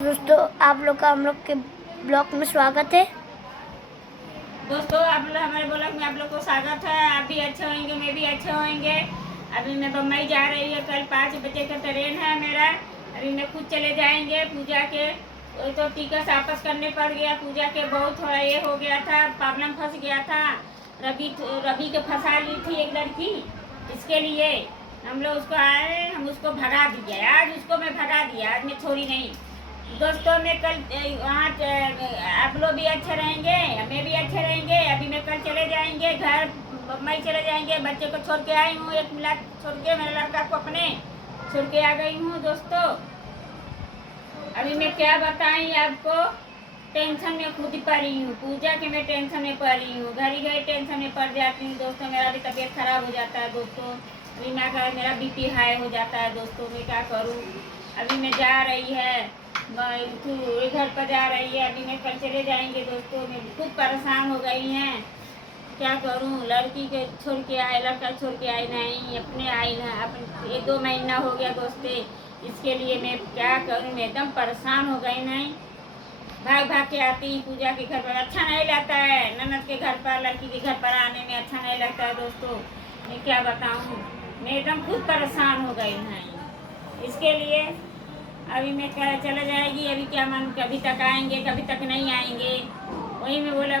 दोस्तों आप लोग का हम लोग के ब्लॉग में स्वागत है। दोस्तों आप लोग हमारे ब्लॉग में आप लोग को स्वागत है। आप भी अच्छे होंगे, मैं भी अच्छे होंगे। अभी मैं बम्बई जा रही है, कल 5 बजे का ट्रेन है मेरा। अभी मैं खुद चले जाएंगे पूजा के। तो टिकट वापस करने पड़ गया पूजा के, बहुत थोड़ा ये हो गया था, प्रॉब्लम फंस गया था। रवि के फंसा ली थी एक लड़की, इसके लिए हम लोग उसको आए, हम उसको भगा दिया। आज उसको मैं भगा दिया, आज मैं छोड़ी नहीं। दोस्तों मैं कल वहाँ आप लोग भी अच्छे रहेंगे, मैं भी अच्छे रहेंगे। अभी मैं कल चले जाएंगे घर, मई चले जाएंगे। बच्चे को छोड़ के आई हूँ, 1 मिनट छोड़ के, मेरे लड़का को अपने छोड़ के आ गई हूँ। दोस्तों अभी मैं क्या बताएं आपको, टेंशन में खुद पड़ी हूँ। पूजा के मैं टेंशन में पड़ी हूँ, घड़ी घड़ी टेंशन में पड़ जाती हूँ। दोस्तों मेरा भी तबीयत खराब हो जाता है। दोस्तों अभी मैं मेरा बीपी हाई हो जाता है। दोस्तों मैं क्या करूँ। अभी मैं जा रही है, घर पर जा रही है। अभी मैं कल चले जाएंगे। दोस्तों मैं खुद परेशान हो गई हैं, क्या करूं। लड़की के छोड़ के आए, लड़का छोड़ के आई नहीं, अपने आई ना, अपन 1-2 महीना हो गया दोस्ते। इसके लिए मैं क्या करूं, मैं एकदम परेशान हो गई। नहीं भाग भाग के आती पूजा के घर पर, अच्छा नहीं लगता है। ननद के घर पर, लड़की के घर पर आने में अच्छा नहीं लगता है। दोस्तों मैं क्या बताऊँ, मैं एकदम खुद परेशान हो गई हैं। इसके लिए अभी मैं क्या चला जाएगी। अभी क्या मन, कभी तक आएंगे कभी तक नहीं आएंगे। वही मैं बोला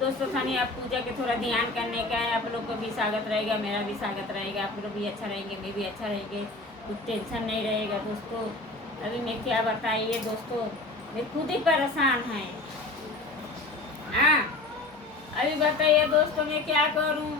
दोस्तों खानी, आप पूजा के थोड़ा ध्यान करने का है। आप लोग को भी स्वागत रहेगा, मेरा भी स्वागत रहेगा। आप लोग भी अच्छा रहेंगे, मैं भी अच्छा रहेंगे, कुछ टेंशन नहीं रहेगा। दोस्तों अभी मैं क्या बताइए दोस्तों, मैं खुद ही परेशान है। हाँ अभी बताइए दोस्तों मैं क्या करूँ।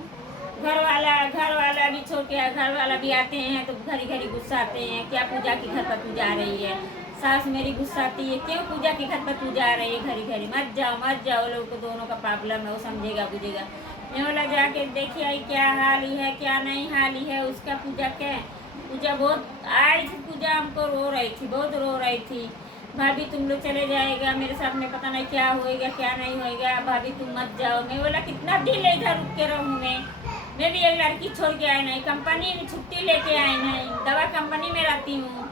घर वाला भी छोड़ के, घर वाला भी आते हैं तो घड़ी घड़ी गुस्साते हैं, क्या पूजा के घर पर तू जा रही है। सास मेरी गुस्साती है, क्यों पूजा के घर पर तू जा रही है, घड़ी घड़ी मत जाओ। लोग को दोनों का प्रॉब्लम है, वो समझेगा बुझेगा। मैं बोला जाके देखिए आई क्या हाल ही है, क्या नहीं हाल ही है उसका। पूजा बहुत आई थी, पूजा हमको रो रही थी, बहुत रो रही थी। भाभी तुम लोग चले जाएगा मेरे साथ में, पता नहीं क्या होएगा क्या नहीं होएगा, भाभी तुम मत जाओ। मैं बोला कितना दिन इधर रुक के रहूँ मैं भी एक लड़की छोड़ के आई नहीं, कंपनी में छुट्टी लेके आई नहीं, दवा कंपनी में रहती हूँ।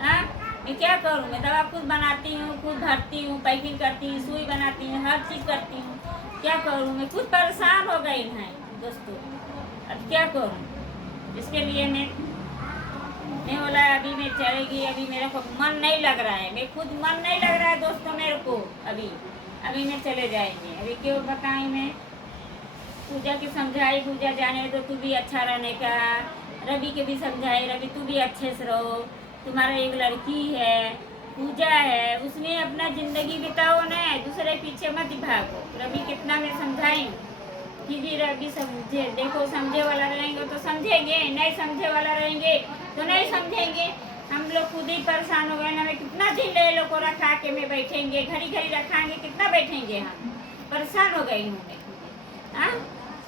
हाँ मैं क्या करूँ, मैं दवा खुद बनाती हूँ, खुद भरती हूँ, पैकिंग करती हूँ, सुई बनाती हूँ, हर चीज़ करती हूँ। क्या करूँ, मैं खुद परेशान हो गई हैं दोस्तों। अब क्या करूँ, इसके लिए मैं बोला अभी मैं चलेगी। अभी मेरे को मन नहीं लग रहा है, मैं खुद मन नहीं लग रहा है दोस्तों मेरे को। अभी मैं चले जाएंगे। अभी क्यों बताएं मैं, पूजा की समझाई, पूजा जाने दो, तू भी अच्छा रहने का। रवि के भी समझाए, रवि तू भी अच्छे से रहो, तुम्हारा एक लड़की है, पूजा है, उसमें अपना ज़िंदगी बिताओ ना, दूसरे पीछे मत भागो। रवि कितना मैं समझाई, फिर भी रवि समझे। देखो समझे वाला रहेंगे तो समझेंगे, नहीं समझे वाला रहेंगे तो नहीं समझेंगे। हम लोग खुद ही परेशान हो गए ना। मैं कितना दिन ले लोग को रखा के मैं बैठेंगे, घड़ी घड़ी रखाएंगे, कितना बैठेंगे। हम परेशान हो गई हूँ मैं। हाँ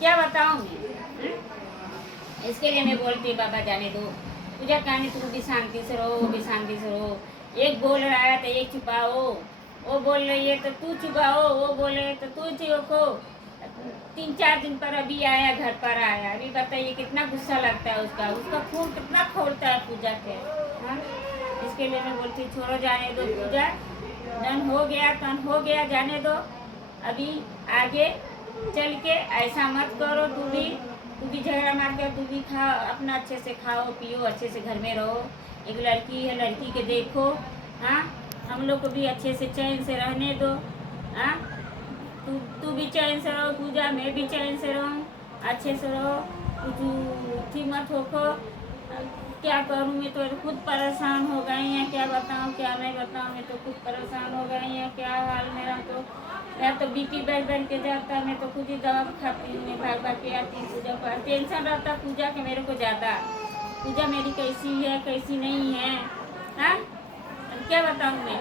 क्या बताऊँ मैं। इसके लिए मैं बोलती बाबा जाने दो, पूजा कहानी तुम भी शांति से रहो, वो भी शांति से रहो। एक बोल रहा है तो एक छुपाओ, वो बोल रही है तो तू छुपाओ, वो बोले तो तू छुपो। 3-4 दिन पर अभी आया, घर पर आया। अभी बताइए कितना गुस्सा लगता है उसका खून कितना खोलता है पूजा के। हाँ इसके लिए मैं बोलती छोड़ो, जाने दो पूजा, डन हो गया, टन हो गया, जाने दो। अभी आगे चल के ऐसा मत करो। तू भी झगड़ा मार कर, तू भी खाओ, अपना अच्छे से खाओ पियो, अच्छे से घर में रहो। एक लड़की है, लड़की के देखो। हाँ हम लोग को भी अच्छे से चैन से रहने दो। हाँ तू भी चैन से रहो पूजा, मैं भी चैन से रहूँ, अच्छे से रहो, कुछ थी मत होको। क्या करूँ, मैं तो खुद परेशान हो गई हैं, क्या बताऊँ क्या नहीं बताऊँ। मैं तो खुद परेशान हो गई हैं, क्या हाल मेरा तो। मेरा तो बीपी बढ़ के जाता है, मैं तो खुद ही दवा खाती हूँ, मैं भाग भाग के आती हूँ पूजा पर। टेंशन रहता पूजा के मेरे को ज़्यादा, पूजा मेरी कैसी है कैसी नहीं है। हाँ क्या बताऊँ मैं।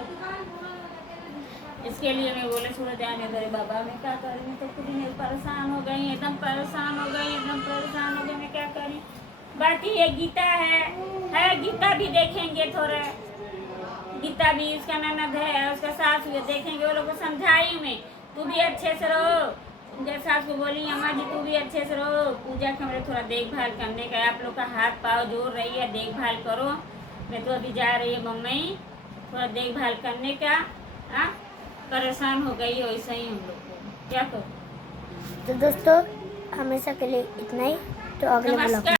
इसके लिए मैं बोले छोड़ जाने दो बाबा, मैं क्या करूँ। मैं तो खुद ही परेशान हो गई, एकदम परेशान हो गई, एकदम परेशान हो गई। मैं क्या करूँ। बाकी ये गीता है गीता भी देखेंगे थोड़ा, गीता भी उसका ननद है, उसका सास भी देखेंगे। वो लोग को समझाई मैं, तू भी अच्छे से रहो। उनके सास को बोली अम्मा जी तू भी अच्छे से रहो, पूजा का मेरे थोड़ा देखभाल करने का, आप लोग का हाथ पाँव जोड़ रही है, देखभाल करो। मैं तो अभी जा रही है बम्बई, थोड़ा देखभाल करने का। हाँ, परेशान हो गई हो ऐसा ही हम लोग को, क्या करूँ। तो दोस्तों हमेशा के लिए इतना ही। तो अगले ब्लॉग नमस्कार।